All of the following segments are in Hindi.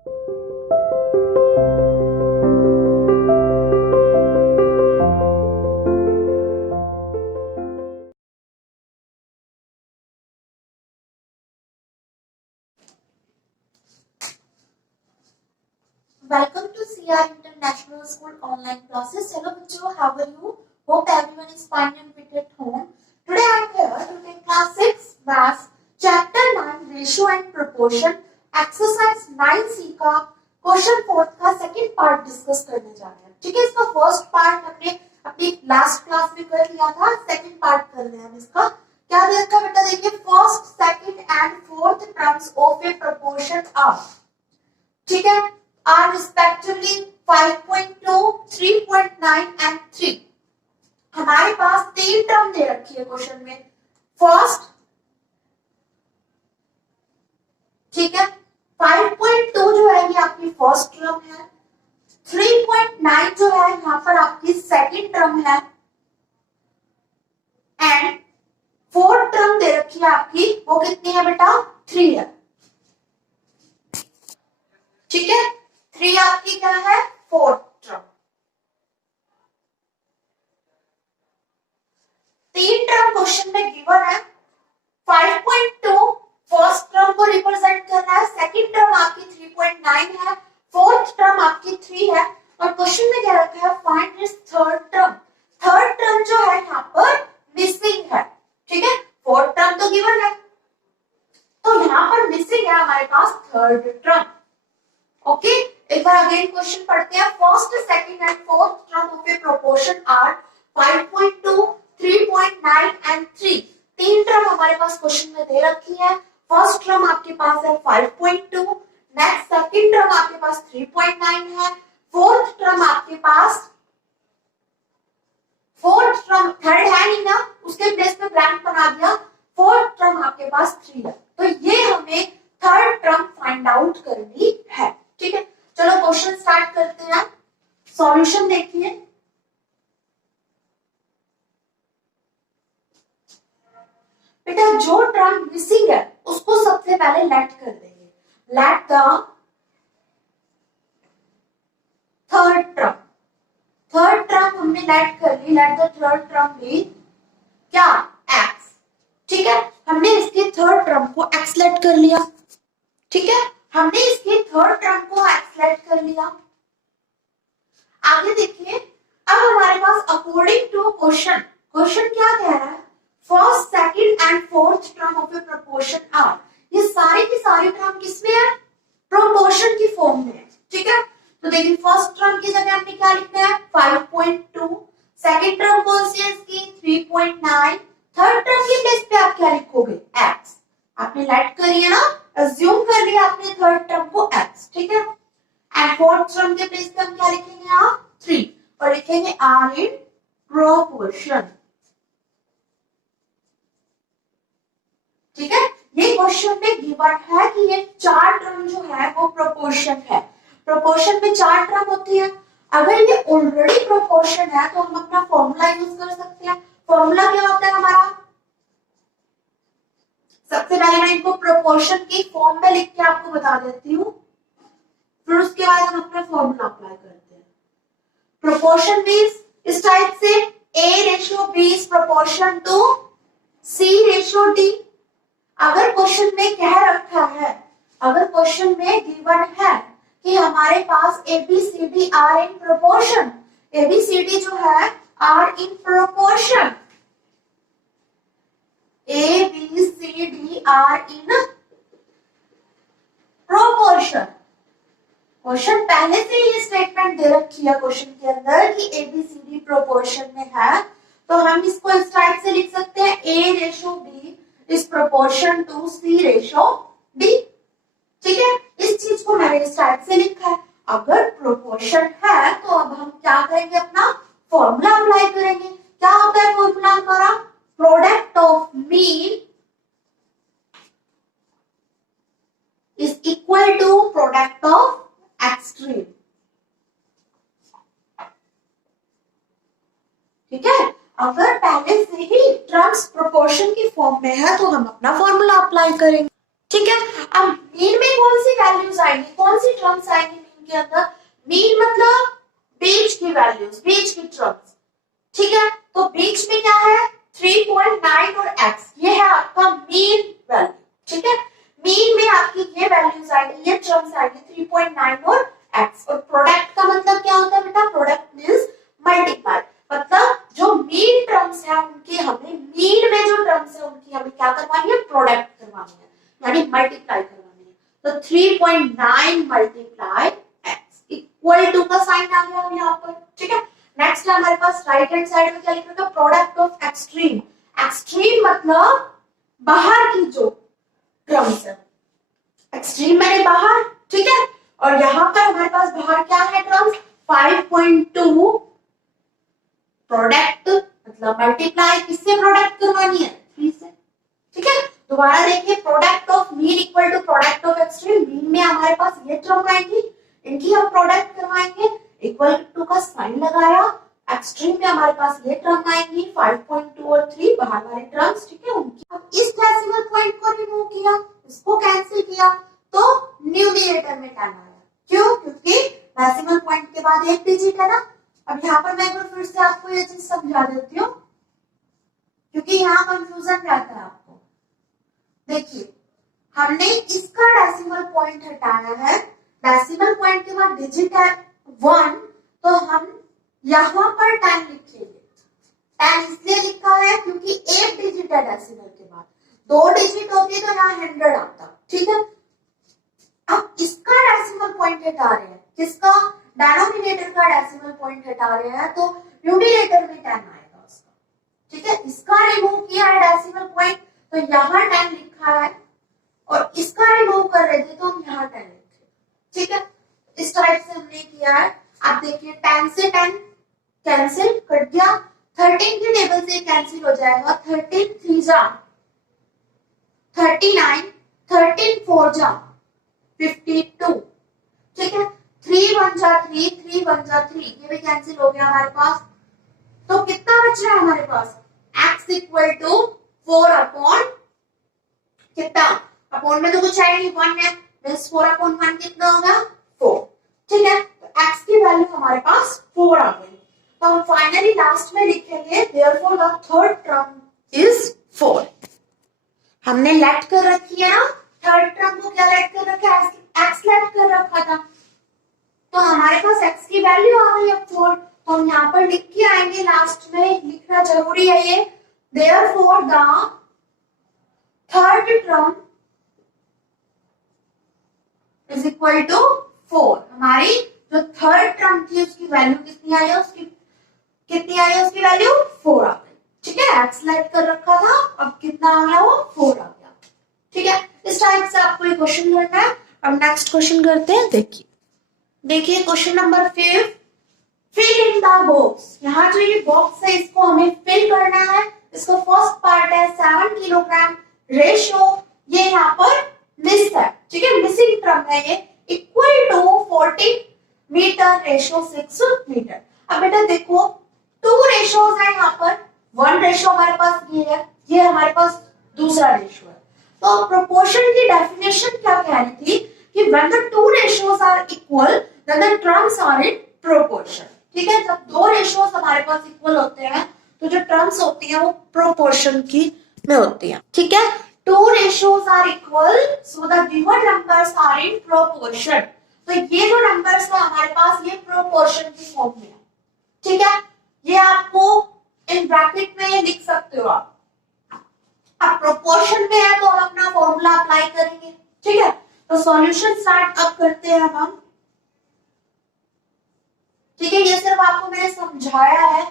Welcome to CR International School online classes. Hello bachcho, how are you? Hope everyone is fine and fit at home. Today I am here to take class 6 maths chapter 9 ratio and proportion exercise 9C का क्वेश्चन 4 का सेकंड पार्ट डिस्कस करने जा रहे हैं. ठीक है, इसका फर्स्ट पार्ट हमने अपनी लास्ट क्लास में कर लिया था. सेकंड पार्ट कर रहे हैं हम इसका. क्या दिया था बेटा, देखिए first second and fourth terms of a proportion are. ठीक है, are respectively 5.2, 3.9 and 3. हमारे पास तीन टर्म दे रखी है क्वेश्चन में. फर्स्ट, ठीक है, 5.2 जो है ये आपकी फर्स्ट टर्म है. 3.9 जो है यहाँ पर आपकी सेकंड टर्म है. एंड फोर्थ टर्म दे रखी है आपकी, वो कितनी है बेटा, 3 है. ठीक है, 3 आपकी क्या है, फोर्थ टर्म. तीन टर्म क्वेश्चन में गिवन है. 5.2 फर्स्ट टर्म को रिप्रेजेंट कर रहा है, सेकंड टर्म आपकी 3.9 है, फोर्थ टर्म आपकी 3 है. और क्वेश्चन में क्या रखा है, find its third term. Third term जो है यहाँ पर मिसिंग है. ठीक है, फोर्थ टर्म तो गिवन है, तो यहाँ पर मिसिंग है हमारे पास थर्ड टर्म. ओके, एक बार अगेन क्वेश्चन पढ़ते हैं. First, second and fourth term of a proportion are 5.2, 3.9 and 3. तीन टर्म हमारे पास क्वेश्चन में दे रखी है. फर्स्ट टर्म आपके पास है 5.2, नेक्स्ट सेकंड टर्म आपके पास 3.9 है, फोर्थ टर्म आपके पास, फोर्थ टर्म थर्ड है नहीं ना, उसके प्लेस पे ब्लैंक बना दिया. फोर्थ टर्म आपके पास 3 है. तो ये हमें थर्ड टर्म फाइंड आउट करनी है. ठीक है, चलो क्वेश्चन स्टार्ट करते हैं. सॉल्यूशन देखिए. बेटा जो टर्म मिसिंग है उसको सबसे पहले लेट कर देंगे. Let the third term. Third term हमने लेट कर ली. Let the third term be क्या, एक्स. ठीक है, हमने इसकी थर्ड टर्म को एक्स लेट कर लिया. ठीक है, हमने इसकी थर्ड टर्म को एक्सलेट कर लिया. आगे देखिए, अब हमारे पास अकॉर्डिंग टू क्वेश्चन, क्वेश्चन क्या कह रहा है, first second and fourth term of a proportion are. ये सारी की सारी टर्म किसमें है, प्रोपोर्शन की फॉर्म में है. ठीक है, तो देखिए फर्स्ट टर्म की जगह हमने क्या लिखना है, 5.2. सेकंड टर्म कौन सी है इसकी, 3.9. थर्ड टर्म की प्लेस पे आप क्या लिखोगे, एक्स. आपने लेट करी है ना, अज्यूम कर लिया आपने थर्ड टर्म को x. ठीक है, एंड फोर्थ टर्म के प्लेस पे हम क्या लिखेंगे यहाँ, 3, और लिखेंगे r इन प्रोपोर्शन. ठीक है, ये क्वेश्चन में गिवन है कि ये चार टर्म जो है वो प्रोपोर्शन है. प्रोपोर्शन में चार टर्म होती है. अगर ये ऑलरेडी प्रोपोर्शन है तो हम अपना फॉर्मूला यूज कर सकते हैं. फॉर्मूला क्या होता है हमारा, सबसे पहले मैं इनको प्रोपोर्शन की फॉर्म में लिख के आपको बता देती हूँ, फिर उसके बाद हम अपना फॉर्मूला अप्लाई करते हैं. प्रोपोर्शन मींस इस टाइप से A ratio B is proportion to C ratio D. अगर क्वेश्चन में कह रखा है, अगर क्वेश्चन में गिवन है कि हमारे पास ABCD are in proportion, ABCD जो है are in proportion, ABCD are in proportion. Question पहले से ये स्टेटमेंट दे रखी है क्वेश्चन के अंदर कि ABCD प्रोपोर्शन में है, तो हम इसको इस टाइप से लिख सकते हैं, A ratio B is proportion to C ratio D. ठीक है, इस चीज को मैंने इस टाइप से लिखा है. अगर प्रोपोर्शन है तो अब हम क्या करेंगे, अपना फॉर्मूला अप्लाई करेंगे. क्या होता है फॉर्मूला हमारा, product of mean is equal to product of extreme. ठीक है, अगर पहले से ही टर्म्स प्रोपोर्शन की फॉर्म में है तो हम अपना फॉर्मूला अप्लाई करेंगे. ठीक है, अब मीन में कौन सी वैल्यूज आएंगी, कौन सी टर्म्स आएंगी मीन के अंदर? मीन मतलब बीच की वैल्यूज, बीच की टर्म्स, ठीक है। तो बीच में क्या है? 3.9 और x, ये है आपका मीन वैल्यू, ठीक है। मीन में आपकी ये वैल्यूज आएंगी, ये टर्म्स आएंगी 3.9 और x। और प्रोडक्ट का मतलब क्या होता है बेटा? प्रोडक्ट मींस मल्टीप्लाई, मतलब जो मीन टर्म्स है उनकी हमें, मीन में जो टर्म्स है उनकी हमें क्या करवानी है? प्रोडक्ट करवानी है, यानी मल्टीप्लाई करवानी है। तो 3.9 मल्टीप्लाई x इक्वल टू का साइन आ गया यहाँ पर, ठीक है। नेक्स्ट है हमारे पास राइट हैंड साइड में क्या लिख रखा है? Product of extreme. एक्सट्रीम मतलब बाहर की जो टर्म्स है, एक्सट्रीम मैंने बाहर, ठीक है। और यहाँ पर हमारे पास बाहर क्या है टर्म्स? 5.2 प्रोडक्ट, मतलब मल्टीप्लाई किससे प्रोडक्ट करवानी है? 3 से, ठीक है। दोबारा देखिए, product of mean equal to product of extreme. Mean में हमारे पास ये टर्म आएगी, इनकी हम प्रोडक्ट करवाएंगे, इक्वल टू का साइन लगाया। एक्सट्रीम में हमारे पास ये टर्म आएंगी 5.2 और 3 बाहर वाले टर्म्स, ठीक है, उनकी। अब इस डेसिमल पॉइंट को रिमूव किया, इसको कैंसिल किया, तो न्यूमरेटर में 10 आया। क्यों? क्योंकि डेसिमल पॉइंट के बाद एक डिजिट है ना। अब यहाँ पर मैं एक बार फिर से आपको ये चीज समझा देती हूँ, क्योंकि यहाँ कंफ्यूजन रहता है आपको। देखिए, हमने इसका डेसिमल पॉइंट हटाया है, डेसिमल पॉइंट के बाद डिजिट है 1, तो हम यहाँ पर 10 लिखेंगे। 10 इसलिए लिखा है क्योंकि एक डिजिट है डेसिमल के बाद, 2 डिजिट होती तो यहाँ 100 आता, ठीक है। अब इसका डेसिमल पॉइंट हटा रहे हैं, किसका? डिनोमिनेटर का डेसिमल पॉइंट हटा रहे हैं, तो न्यूमरेटर में 10 आएगा उसका, ठीक है। इसका रिमूव किया है डेसिमल पॉइंट, तो यहाँ 10 लिखा है, और इसका रिमूव कर रहे थे तो हम यहाँ 10 लिखे, ठीक है। इस टाइप से हमने किया है। आप देखिए 10 से 10 कैंसिल कट गया, 13 की टेबल से कैंसिल हो जाएगा, 13 3 जा 39, 13 4 जा 52, ठीक है। 3 1 जा 3, 3 1 जा 3, ये भी कैंसिल हो गया हमारे पास। तो कितना बच रहा है हमारे पास? x इक्वल टू 4 अपॉन कितना? अपॉन में तो कुछ है नहीं, 1 है, मींस 4 अपॉन 1 कितना होगा? 4, ठीक है। तो x की वैल्यू हमारे पास 4 आ गई। तो हम फाइनली लास्ट में लिखेंगे therefore the third term is 4। हमने लेट कर रखी है ना, थर्ड टर्म को क्या लेट कर रखा है? x लेट कर रखा था, तो हमारे पास x की वैल्यू आ गई अब 4। तो हम यहाँ पर लिख के आएंगे, लास्ट में लिखना जरूरी है ये, therefore the third term is equal to 4। हमारी जो थर्ड टर्म थी उसकी वैल्यू कितनी आई है? उसकी कितनी आई है? उसकी वैल्यू 4 आ गई, ठीक है। x लेट कर रखा था, अब कितना आ गया? वो 4 आ गया, ठीक है। इस टाइप से आपको ये क्वेश्चन करना है। अब नेक्स्ट क्वेश्चन करते हैं। देखिए question number 5, fill in the box. यहाँ जो ये बॉक्स है इसको हमें फिल करना है। इसका फर्स्ट पार्ट है 7 किलोग्राम रेशो, ये यहाँ पर मिस है, ठीक है, मिसिंग टर्म है ये, equal to 40 metre ratio 6 metre. अब बेटा देखो 2 रेशोज है यहाँ पर, 1 रेशो हमारे पास ये है, ये हमारे पास दूसरा रेशो है। तो प्रोपोर्शन की डेफिनेशन क्या कह रही थी कि when the 2 ratios are equal then the terms are in proportion, ठीक है। जब 2 रेशियोज हमारे पास इक्वल होते हैं तो जो टर्म्स होती हैं वो प्रोपोर्शन की में होती हैं, ठीक है। 2 ratios are equal so the given numbers are in proportion। तो ये जो नंबर्स है हमारे पास ये प्रोपोर्शन की फॉर्म में है, ठीक है। ये आपको इन ब्रैकेट में लिख सकते हो आप। अब प्रोपोर्शन में है तो हम अपना फॉर्मूला अप्लाई करेंगे, ठीक है। तो सॉल्यूशन स्टार्ट अब करते हैं हम, ठीक है। ये सिर्फ आपको मैंने समझाया है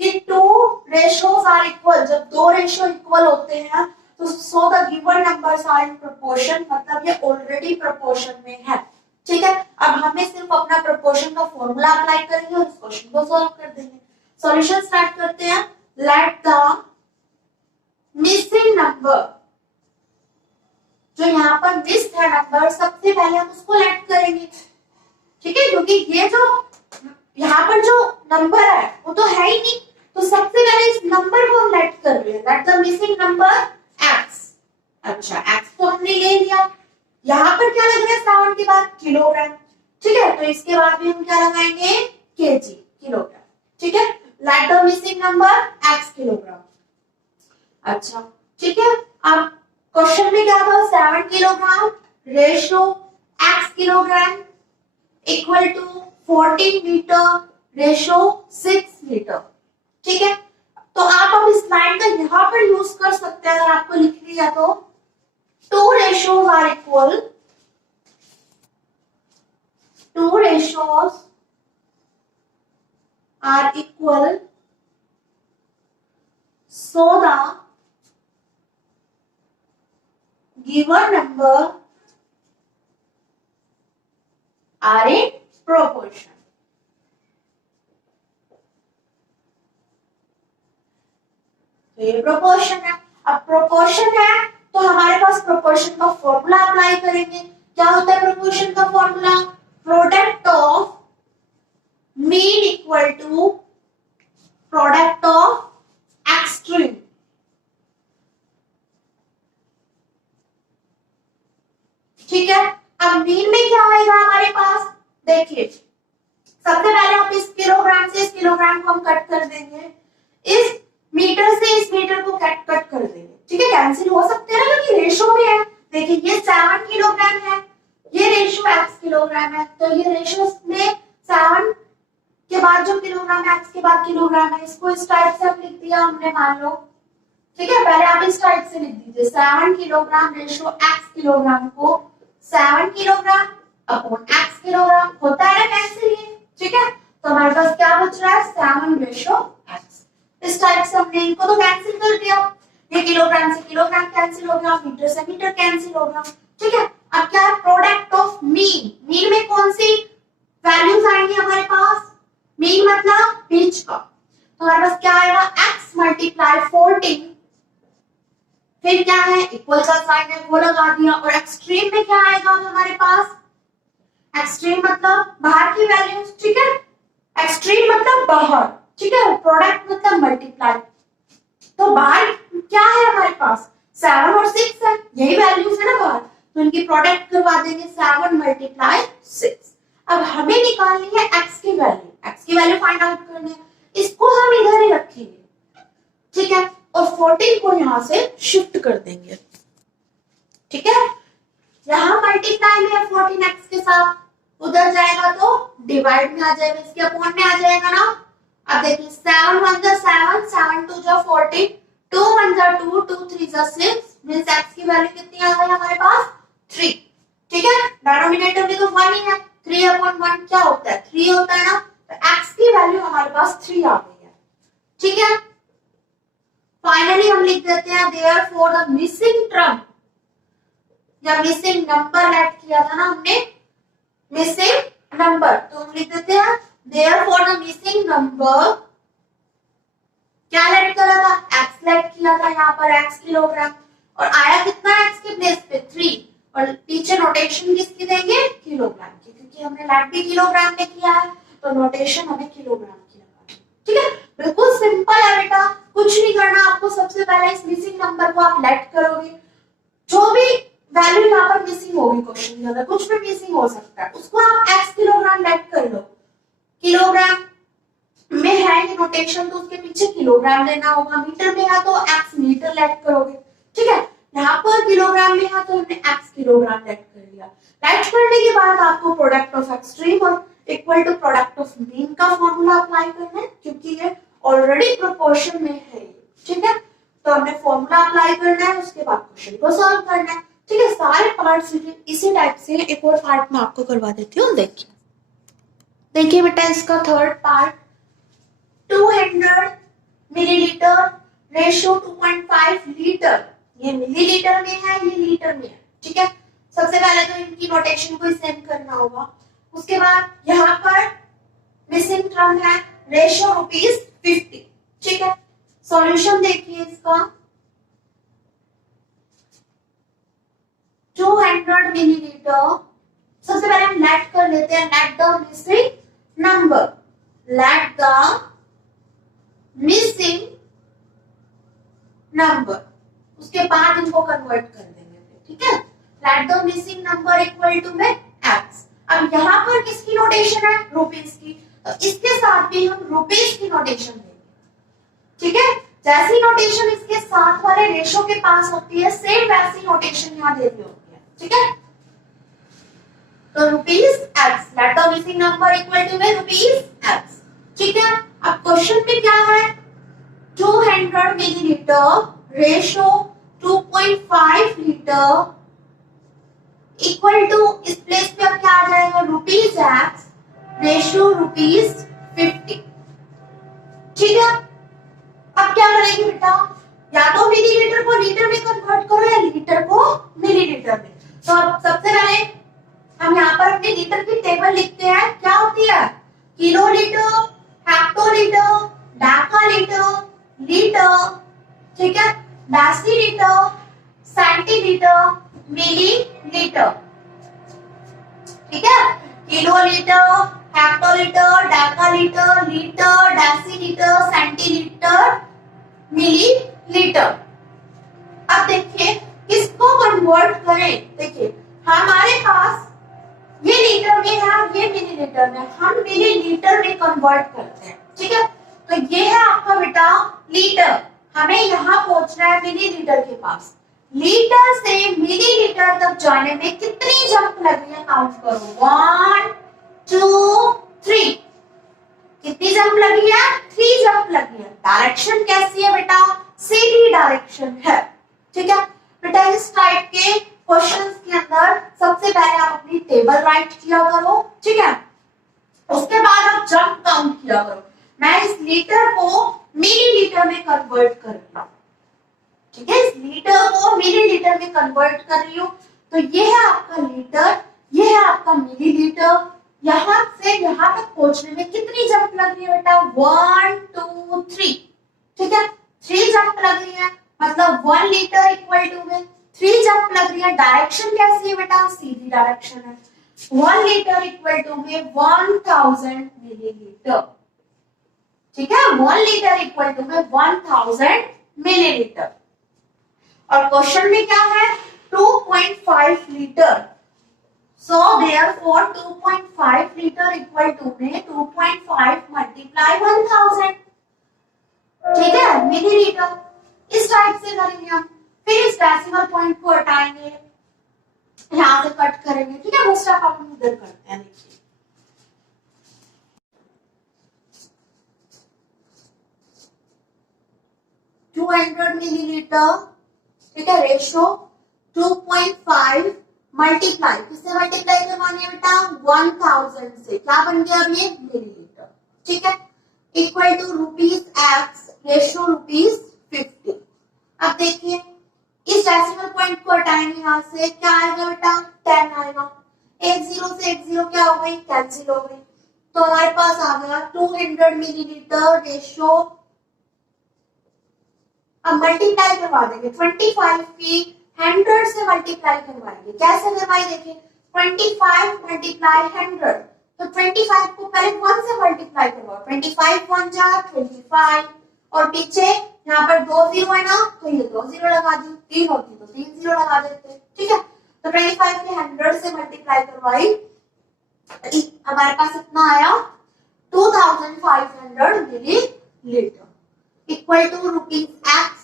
कि 2 रेशियोज आर इक्वल, जब 2 रेशियो इक्वल होते हैं तो so the given numbers are in proportion, मतलब ये ऑलरेडी प्रोपोर्शन में है, ठीक है। अब हमें सिर्फ अपना प्रोपोर्शन का फॉर्मूला अप्लाई करेंगे और इस क्वेश्चन को सॉल्व कर देंगे। सॉल्यूशन स्टार्ट करते हैं। लेट द मिसिंग नंबर, जो यहाँ पर मिस है नंबर, सबसे पहले हम उसको लेट करेंगे, ठीक है, क्योंकि ये जो यहाँ पर जो नंबर है वो तो है ही नहीं, तो सबसे पहले इस नंबर को हम लेट कर रहे हैं। Let the missing number x। अच्छा x तो हमने ले लिया, यहाँ पर क्या लग रहा है 7 के बाद किलोग्राम, ठीक है। तो इसके बाद भी हम क्या लगाएंगे, केजी, किलोग्राम, ठीक है। Let the missing number x kilogram. अच्छा ठीक है, अब क्वेश्चन में क्या था, 7 kilogram ratio x kilogram equal to 14 metre ratio 6 metre, ठीक है। तो आप अब इस लाइन का यहां पर यूज कर सकते हैं, अगर आपको लिख लिया तो 2 ratios are equal, 2 ratios are equal, so the given number are in proportion। तो ये प्रोपोर्शन है। अब प्रोपोर्शन है तो हमारे पास प्रोपोर्शन का फॉर्मूला अप्लाई करेंगे। क्या होता है प्रोपोर्शन का formula, product of mean equal to product of extreme. ठीक है, अब मीन में क्या आएगा हमारे पास, देखिए सबसे पहले आप इस किलोग्राम से इस किलोग्राम को हम कट कर देंगे, इस मीटर से इस मीटर को कट कर देंगे, ठीक है। कैंसिल हो सकते हैं ना, क्योंकि रेशो में है। देखिए ये 7 किलोग्राम है, ये रेशो x किलोग्राम है, तो ये रेशो में 7 के बाद जो किलोग्राम है x के बाद किलोग्राम है, इसको इस टाइप से हम लिख दिया हमने, मान लो, ठीक है। पहले आप इस टाइप से लिख दीजिए 7 किलोग्राम रेशो x किलोग्राम को 7 किलोग्राम अपॉन x किलोग्राम, होता है ना कैंसिल ये, ठीक है। तो हमारे पास क्या बच रहा है, 7 रेशो x। इस टाइप से हमने इनको तो कैंसिल कर दिया, ये किलोग्राम से किलोग्राम कैंसिल हो गया, मीटर से मीटर कैंसिल हो गया, ठीक है। अब क्या है, प्रोडक्ट ऑफ मीन, मीन में कौन सी वैल्यूज आएंगी हमारे पास, मीन मतलब बीच का, तो हमारे पास क्या आएगा, x मल्टीप्लाई 14, फिर क्या है इक्वल का साइन है वो लगा दिया, और एक्सट्रीम में क्या आएगा हमारे पास, एक्सट्रीम मतलब बाहर की वैल्यूज, ठीक है। एक्सट्रीम मतलब बाहर, ठीक है। प्रोडक्ट मतलब मल्टीप्लाई, तो बाहर क्या है हमारे पास 7 और 6 है, यही वैल्यूज है ना बाहर, तो इनकी प्रोडक्ट करवा देंगे 7 मल्टीप्लाई 6। अब हमें निकालनी है x की वैल्यू फाइंड आउट करनी है, इसको हम इधर ही रखेंगे, ठीक है, और 14 को यहां से शिफ्ट कर देंगे, ठीक है। यहां मल्टीप्लाई में 14x के साथ, उधर जाएगा तो डिवाइड में आ जाएगा, इसके अपॉन में आ जाएगा ना। अब देखिए 7 1 जा 7, 7 2 जा 14, 2 1 जा 2, 2 3 जा 6, मींस x की वैल्यू कितनी आ गई हमारे पास 3, ठीक है। डिनोमिनेटर भी तो 1 ही है, 3 अपॉन 1 क्या होता है 3 होता है ना, तो x की वैल्यू हमारे पास 3 आ गई है, ठीक है। फाइनली हम लिख देते हैं देयरफॉर द मिसिंग टर्म, या मिसिंग नंबर लेट किया था ना हमने, मिसिंग नंबर, तो हम लिख देते हैं देयरफॉर द मिसिंग नंबर, क्या लेट करा था, x लेट किया था यहाँ पर x किलोग्राम, और आया कितना x के प्लेस पे 3, और पीछे नोटेशन किसकी देंगे, किलोग्राम की, क्योंकि हमने लेट भी किलोग्राम में किया है, तो नोटेशन हमें किलोग्राम की लगानी, ठीक है। बिल्कुल सिंपल है बेटा, कुछ नहीं करना आपको, सबसे पहले इस मिसिंग नंबर को आप लेट करोगे, जो भी वैल्यू यहाँ पर मिसिंग होगी क्वेश्चन के अंदर, कुछ भी मिसिंग हो सकता है, उसको आप x किलोग्राम लेट कर लो, किलोग्राम में है ये नोटेशन तो उसके पीछे किलोग्राम लेना होगा, मीटर में है तो x मीटर लेट करोगे, ठीक है। यहाँ पर किलोग्राम में है तो हमने x किलोग्राम लेट कर लिया। लेट करने के बाद आपको प्रोडक्ट ऑफ एक्सट्रीम और equal to product of mean का फॉर्मूला अप्लाई करना है, क्योंकि ये ऑलरेडी प्रोपोर्शन में है, ठीक है। तो हमने फॉर्मूला अप्लाई करना है, उसके बाद क्वेश्चन को सॉल्व करना है, ठीक है। सारे पार्ट्स इसी टाइप से, एक और पार्ट में आपको करवा देती हूँ, देखिए बेटा इसका third part, 200 millilitre ratio 2.5 litre, ये मिलीलीटर में है, ये लीटर में है, ठीक है। सबसे पहले तो इनकी नोटेशन को सेंड करना होगा, उसके बाद यहाँ पर मिसिंग टर्म है रेशो ₹50, ठीक है। सॉल्यूशन देखिए इसका, 200 मिलीलीटर, सबसे पहले हम लेट कर लेते हैं, let the missing number, let the missing number, उसके बाद इनको कन्वर्ट कर देंगे, ठीक है। Let the missing number equal to में अब यहाँ पर किसकी नोटेशन है? रुपीज की, तो इसके साथ भी हम रुपीज की नोटेशन देंगे, ठीक है। जैसी नोटेशन इसके साथ वाले रेशो के पास होती है, सेम वैसी नोटेशन यहाँ दे दी होती है, ठीक है। तो rupees x, let the missing number equal to rupees x, ठीक है। अब क्वेश्चन में क्या है? 200 millilitre ratio 2.5 litre equal to, इस प्लेस पे अब क्या आ जाएगा? रुपीज एक्स रेशो रुपीज 50, ठीक है। अब क्या करेंगे बेटा? या तो मिलीलीटर को लीटर में कन्वर्ट करो या लीटर को मिलीलीटर में। तो अब सबसे पहले हम यहाँ पर अपने लीटर की टेबल लिखते हैं। क्या होती है? किलोलीटर, हेक्टोलीटर, डेकालीटर, लीटर, ठीक है, डेसीलीटर, सेंटीलीटर, मिलीलीटर, ठीक है। Kilolitre, hectolitre, decalitre, litre, decilitre, centilitre, millilitre. अब देखिए किसको कन्वर्ट करें। देखिए हमारे पास ये लीटर में है और ये मिलीलीटर में, हम मिलीलीटर में कन्वर्ट करते हैं, ठीक है। तो ये है आपका बेटा लीटर, हमें यहाँ पहुंचना है मिलीलीटर के पास। लीटर से मिलीलीटर तक जाने में कितनी जंप लगी है? काउंट करो, 1 2 3। कितनी जंप लगी है? 3 जंप लगी है। डायरेक्शन कैसी है बेटा? सीधी डायरेक्शन है, ठीक है बेटा। इस टाइप के क्वेश्चंस के अंदर सबसे पहले आप अपनी टेबल राइट किया करो, ठीक है। उसके बाद आप जंप काउंट किया करो। मैं इस लीटर को मिलीलीटर में कन्वर्ट कर रही हूँ, ठीक है। इस लीटर को मिलीलीटर में कन्वर्ट कर रही हूँ। तो ये है आपका लीटर, ये है आपका मिलीलीटर। यहां से यहां तक पहुंचने में कितनी जंप लग रही है बेटा? 1 2 3, ठीक है। 3 जंप लग रही है, मतलब 1 लीटर इक्वल टू में 3 जंप लग रही है। डायरेक्शन कैसी है बेटा? सीधी डायरेक्शन है। 1 लीटर इक्वल टू में 1000 मिलीलीटर, ठीक है। 1 लीटर इक्वल टू में 1000 मिलीलीटर। और क्वेश्चन में क्या है? 2.5 litre. So therefore 2.5 litre equal to में 2.5 मल्टीप्लाई 1000, ठीक है, मिलीलीटर। इस टाइप से करेंगे हम। फिर इस डेसिमल पॉइंट को हटाएंगे, यहां से कट करेंगे, ठीक है। वो स्टेप हम इधर करते हैं। देखिए 200 मिलीलीटर, ठीक है, रेशो 2.5 मल्टीप्लाई, किससे मल्टीप्लाई करवानी है बेटा? 1000 से। क्या बन गया अब ये? मिलीलीटर, ठीक है, equal to rupees x ratio rupees 50। अब देखिए इस डेसिमल पॉइंट को हटाएंगे, यहां से क्या आएगा बेटा? 10 आएगा। एक जीरो से एक जीरो क्या हो गई? कैंसिल हो गई। तो हमारे पास आ गया 200 मिलीलीटर रेशो। अब मल्टीप्लाई करवा देंगे 25 की 100 से मल्टीप्लाई करवाएंगे। कैसे करवाई? देखिए 25 मल्टीप्लाई 100, तो 25 को पहले 1 से मल्टीप्लाई करवाओ। 25 1 जा 25, और पीछे यहाँ पर 2 जीरो है ना, तो ये 2 जीरो लगा दी। 3 होती तो 3 जीरो लगा देते, ठीक है। तो 25 के 100 से मल्टीप्लाई करवाई, हमारे पास इतना आया 2500 millilitre equal to rupees x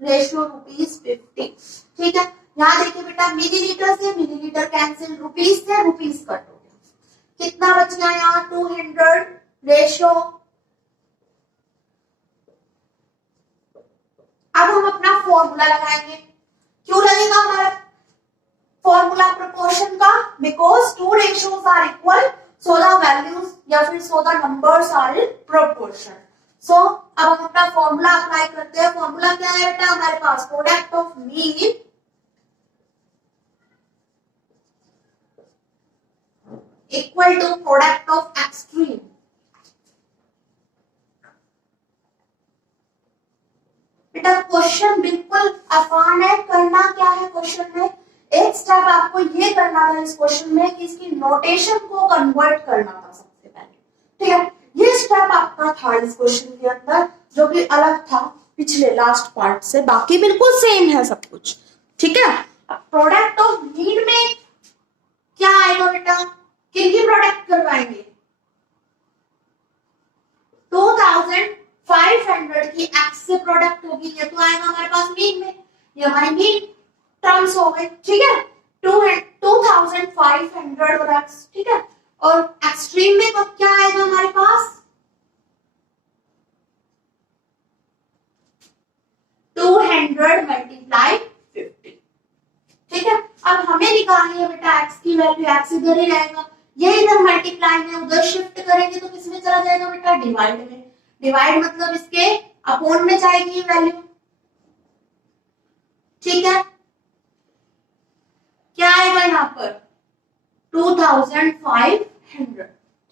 ratio rupees 50, ठीक है। यहाँ देखिए बेटा मिलीलीटर से मिलीलीटर कैंसिल, रुपीज से रुपीज कट हो गया। कितना बच गया यहाँ? 200 रेशियो। अब हम अपना फॉर्मूला लगाएंगे। क्यों लगेगा हमारा फॉर्मूला प्रोपोर्शन का? Because two ratios are equal, so the values या फिर so the numbers are in proportion. So अब हम अपना फॉर्मूला अप्लाई करते हैं। फॉर्मूला क्या है बेटा हमारे पास? Product of mean equal to product of extreme. बेटा क्वेश्चन बिल्कुल आसान है। करना क्या है क्वेश्चन में? एक स्टेप आपको ये करना था इस क्वेश्चन में कि इसकी नोटेशन को कन्वर्ट करना था सबसे पहले, ठीक है। ये स्टेप आपका था इस क्वेश्चन के अंदर, जो कि अलग था पिछले लास्ट पार्ट से। बाकी बिल्कुल सेम है सब कुछ, ठीक है। अब प्रोडक्ट ऑफ मीन में क्या आएगा बेटा? किनकी प्रोडक्ट करवाएंगे? 2500 की एक्स से प्रोडक्ट होगी, ये तो आएगा हमारे पास मीन में, ये हमारी मीन टर्म्स हो गए, ठीक है। 2500 और एक्स, ठीक है। और एक्सट्रीम में तो क्या आएगा हमारे पास? 200 मल्टीप्लाई 50, ठीक है। अब हमें निकालनी है बेटा एक्स की वैल्यू, एक्स इधर ही रहेगा, ये इधर मल्टीप्लाई में उधर शिफ्ट करेंगे तो किस में चला जाएगा बेटा? डिवाइड में। डिवाइड मतलब इसके अपोन में जाएगी ये वैल्यू, ठीक है। क्या आएगा यहाँ पर? 2500,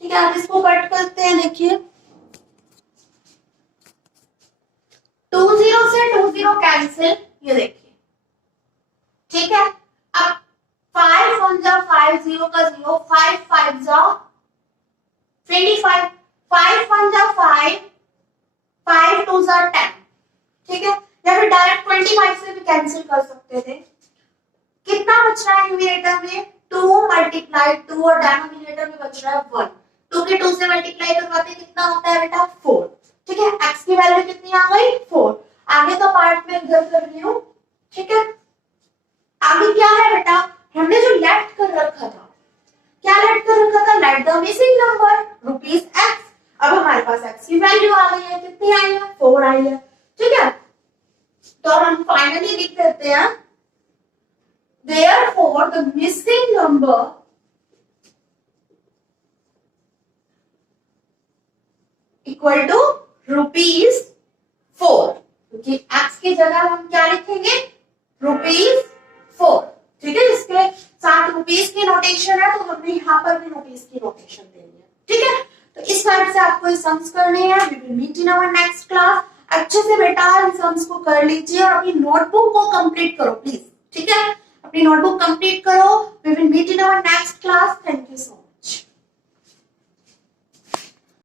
ठीक है। अब इसको कट करते हैं, देखिए 20 से 20 कैंसिल, ये देखिए, ठीक है। अब 5 1 जा 5, 0 का 0, 5 5 जा 25, 5 1 जा 5, 5 2 जा 10, ठीक है। या फिर डायरेक्ट 25 से भी कैंसिल कर सकते थे। कितना बच रहा है न्यूमरेटर में? 2 मल्टीप्लाई 2 और डिनोमिनेटर में बच रहा है 1। 2 के 2 से मल्टीप्लाई करवाते कितना होता है बेटा? 4, ठीक है। x की वैल्यू कितनी आ गई? 4। आगे तो पार्ट में इधर कर रही हूँ, ठीक है। आगे क्या है बेटा? हमने जो लेफ्ट कर रखा था, क्या लेफ्ट कर रखा था? Late the missing number rupees x। अब हमारे पास x की वैल्यू आ गई है, कितनी आई है? 4 आई है, ठीक है। तो हम फाइनली लिख देते हैं therefore the missing number equal to ₹4, क्योंकि x की जगह हम क्या लिखेंगे? ₹4, ठीक है। इसके साथ रुपीस की नोटेशन है तो हमने यहाँ पर भी रुपीस की नोटेशन देनी है, ठीक है। तो इस टाइप से आपको ये सम्स करने हैं। We will meet in our next class. अच्छे से बेटा इन सम्स को कर लीजिए और अपनी नोटबुक को कंप्लीट करो प्लीज, ठीक है। अपनी नोटबुक कंप्लीट करो। We will meet in our next class. Thank